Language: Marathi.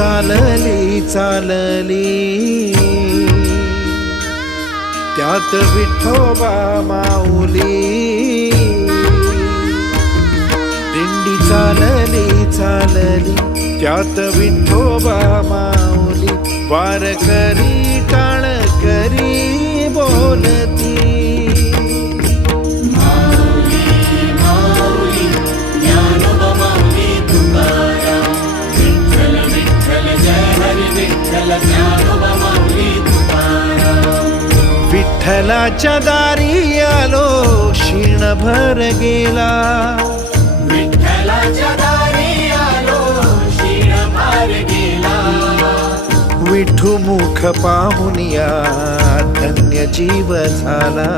चालली चालली त्यात विठोबा माऊली दिंडी चालली चालली त्यात विठोबा माऊली वारकरी टाळकरी बोलती विठ्ठलाच्या दारी आलो क्षीणभर गेला विठ्ठलाच्या दारी आलो क्षीणभर गेला विठू मुख पाहुनिया धन्य जीव झाला